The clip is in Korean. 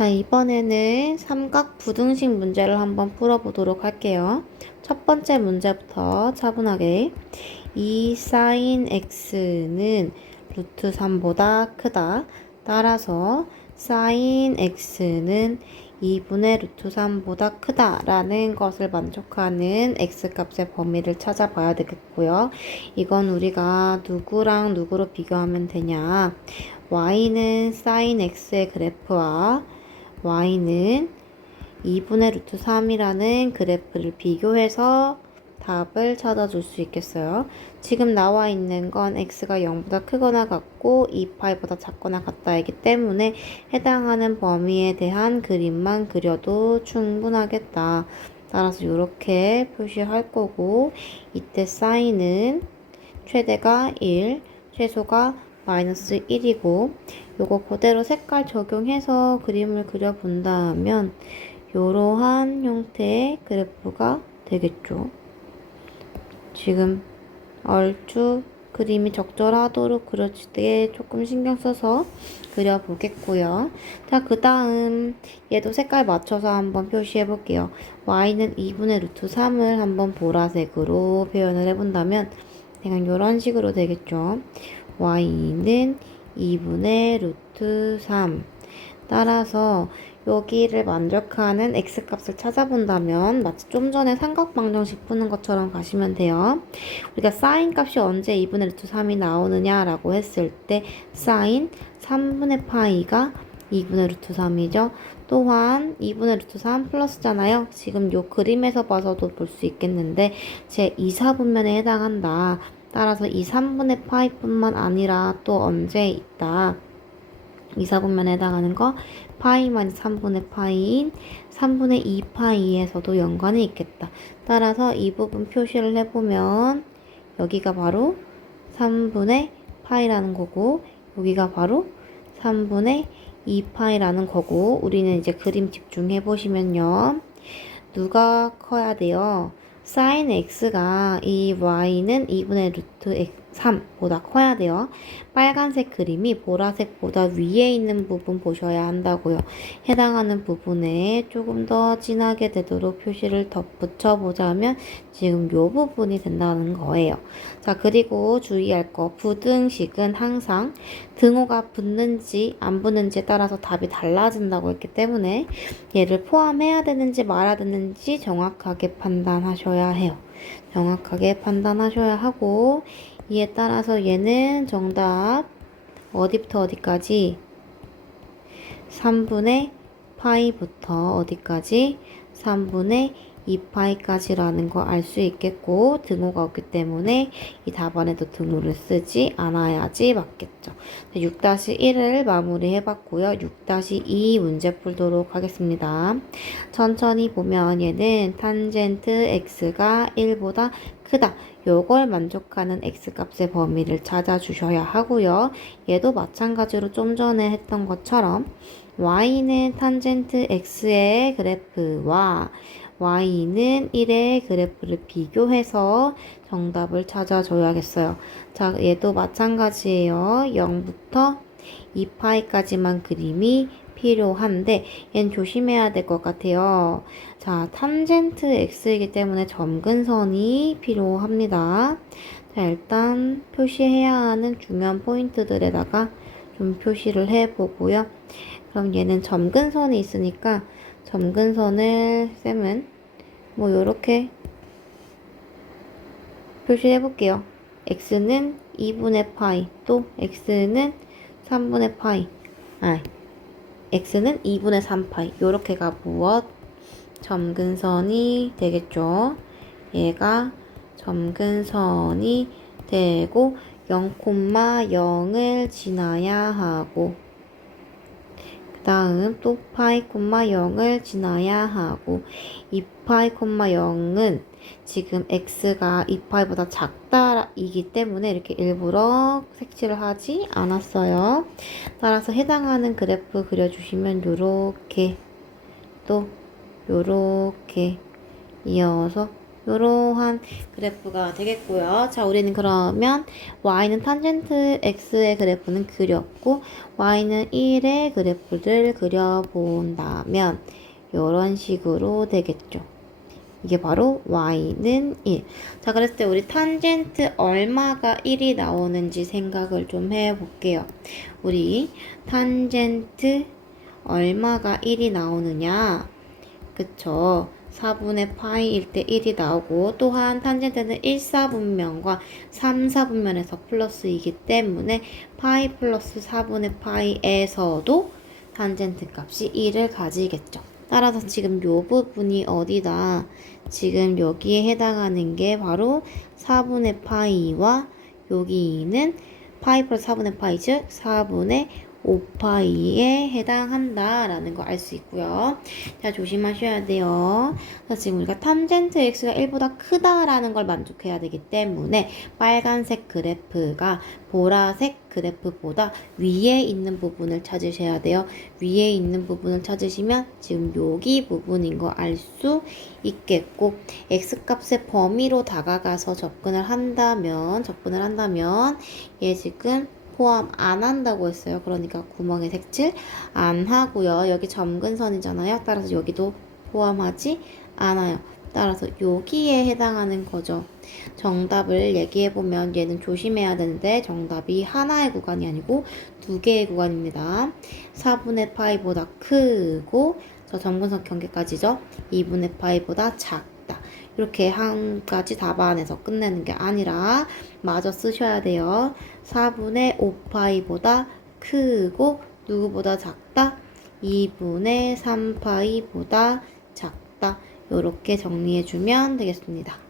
자, 이번에는 삼각 부등식 문제를 한번 풀어보도록 할게요. 첫 번째 문제부터 차분하게. 2 sin x는 루트 3보다 크다. 따라서 sin x는 2분의 루트 3보다 크다라는 것을 만족하는 x값의 범위를 찾아봐야 되겠고요. 이건 우리가 누구랑 누구로 비교하면 되냐. y는 sin x의 그래프와 y는 2분의 루트 3이라는 그래프를 비교해서 답을 찾아줄 수 있겠어요. 지금 나와 있는 건 x가 0보다 크거나 같고 2파이보다 작거나 같다이기 때문에 해당하는 범위에 대한 그림만 그려도 충분하겠다. 따라서 이렇게 표시할 거고 이때 사인은 최대가 1, 최소가 마이너스 1이고 요거 그대로 색깔 적용해서 그림을 그려본다면 이러한 형태의 그래프가 되겠죠. 지금 얼추 그림이 적절하도록 그려질 때 조금 신경 써서 그려보겠고요. 자, 그 다음 얘도 색깔 맞춰서 한번 표시해 볼게요. y는 2분의 루트 3을 한번 보라색으로 표현을 해본다면 그냥 이런 식으로 되겠죠. Y는 2분의 루트 3 따라서 여기를 만족하는 x값을 찾아본다면 마치 좀 전에 삼각방정식 푸는 것처럼 가시면 돼요. 우리가 사인 값이 언제 2분의 루트 3이 나오느냐라고 했을 때 사인 3분의 파이가 2분의 루트 3이죠. 또한 2분의 루트 3 플러스잖아요. 지금 요 그림에서 봐서도 볼 수 있겠는데 제 2, 4분면에 해당한다. 따라서 이 3분의 파이뿐만 아니라 또 언제 있다. 2, 4분면에 해당하는 거 파이 마이너스 3분의 파이인 3분의 2 파이에서도 연관이 있겠다. 따라서 이 부분 표시를 해보면 여기가 바로 3분의 파이라는 거고 여기가 바로 3분의 2 파이라는 거고 우리는 이제 그림 집중해 보시면요. 누가 커야 돼요? Sin x가 이 y는 2분의 루트 3보다 커야 돼요. 빨간색 그림이 보라색보다 위에 있는 부분 보셔야 한다고요. 해당하는 부분에 조금 더 진하게 되도록 표시를 덧붙여 보자면 지금 이 부분이 된다는 거예요. 자, 그리고 주의할 거 부등식은 항상 등호가 붙는지 안 붙는지에 따라서 답이 달라진다고 했기 때문에 얘를 포함해야 되는지 말아야 되는지 정확하게 판단하셔야 해요. 정확하게 판단하셔야 하고 이에 따라서 얘는 정답 어디부터 어디까지? 3분의 파이부터 어디까지? 3분의 2파이까지라는 거 알 수 있겠고 등호가 없기 때문에 이 답안에도 등호를 쓰지 않아야지 맞겠죠. 6-1을 마무리해 봤고요. 6-2 문제 풀도록 하겠습니다. 천천히 보면 얘는 탄젠트 x가 1보다 크다. 요걸 만족하는 x값의 범위를 찾아주셔야 하고요. 얘도 마찬가지로 좀 전에 했던 것처럼 y는 탄젠트 x의 그래프와 y는 1의 그래프를 비교해서 정답을 찾아줘야겠어요. 자, 얘도 마찬가지예요. 0부터 2파이까지만 그림이 필요한데 얘는 조심해야 될 것 같아요. 자, 탄젠트 x이기 때문에 점근선이 필요합니다. 자, 일단 표시해야 하는 중요한 포인트들에다가 좀 표시를 해보고요. 그럼 얘는 점근선이 있으니까 점근선을 쌤은 뭐 요렇게 표시해 볼게요. x는 2분의 파이 또 x는 3분의 파이 아 x는 2분의 3파이 요렇게가 무엇 점근선이 되겠죠. 얘가 점근선이 되고 0,0을 지나야 하고 그 다음 또 파이 콤마 0을 지나야 하고 2파이 콤마 0은 지금 x가 2파이보다 작다이기 때문에 이렇게 일부러 색칠을 하지 않았어요. 따라서 해당하는 그래프 그려주시면 요렇게 또 요렇게 이어서 이러한 그래프가 되겠고요. 자, 우리는 그러면 y는 탄젠트 x의 그래프는 그렸고 y는 1의 그래프를 그려본다면 이런 식으로 되겠죠. 이게 바로 y는 1. 자, 그랬을 때 우리 탄젠트 얼마가 1이 나오는지 생각을 좀 해볼게요. 우리 탄젠트 얼마가 1이 나오느냐? 그쵸. 4분의 파이일 때 1이 나오고 또한 탄젠트는 1, 4분면과 3, 4분면에서 플러스이기 때문에 파이 플러스 4분의 파이에서도 탄젠트 값이 1을 가지겠죠. 따라서 지금 요 부분이 어디다? 지금 여기에 해당하는 게 바로 4분의 파이와 여기 는 파이 플러스 4분의 파이 즉 4분의 5파이에 해당한다라는 거 알 수 있고요. 자, 조심하셔야 돼요. 그래서 지금 우리가 탄젠트 x가 1보다 크다라는 걸 만족해야 되기 때문에 빨간색 그래프가 보라색 그래프보다 위에 있는 부분을 찾으셔야 돼요. 위에 있는 부분을 찾으시면 지금 여기 부분인 거 알 수 있겠고 x값의 범위로 다가가서 접근을 한다면 접근을 한다면 얘 지금 포함 안 한다고 했어요. 그러니까 구멍에 색칠 안 하고요. 여기 점근선이잖아요. 따라서 여기도 포함하지 않아요. 따라서 여기에 해당하는 거죠. 정답을 얘기해 보면 얘는 조심해야 되는데 정답이 하나의 구간이 아니고 두 개의 구간입니다. 4분의 파이보다 크고 저 점근선 경계까지죠. 2분의 파이보다 작다. 이렇게 한 가지 답안에서 끝내는 게 아니라 마저 쓰셔야 돼요. 4분의 5파이보다 크고 누구보다 작다? 2분의 3파이보다 작다. 이렇게 정리해주면 되겠습니다.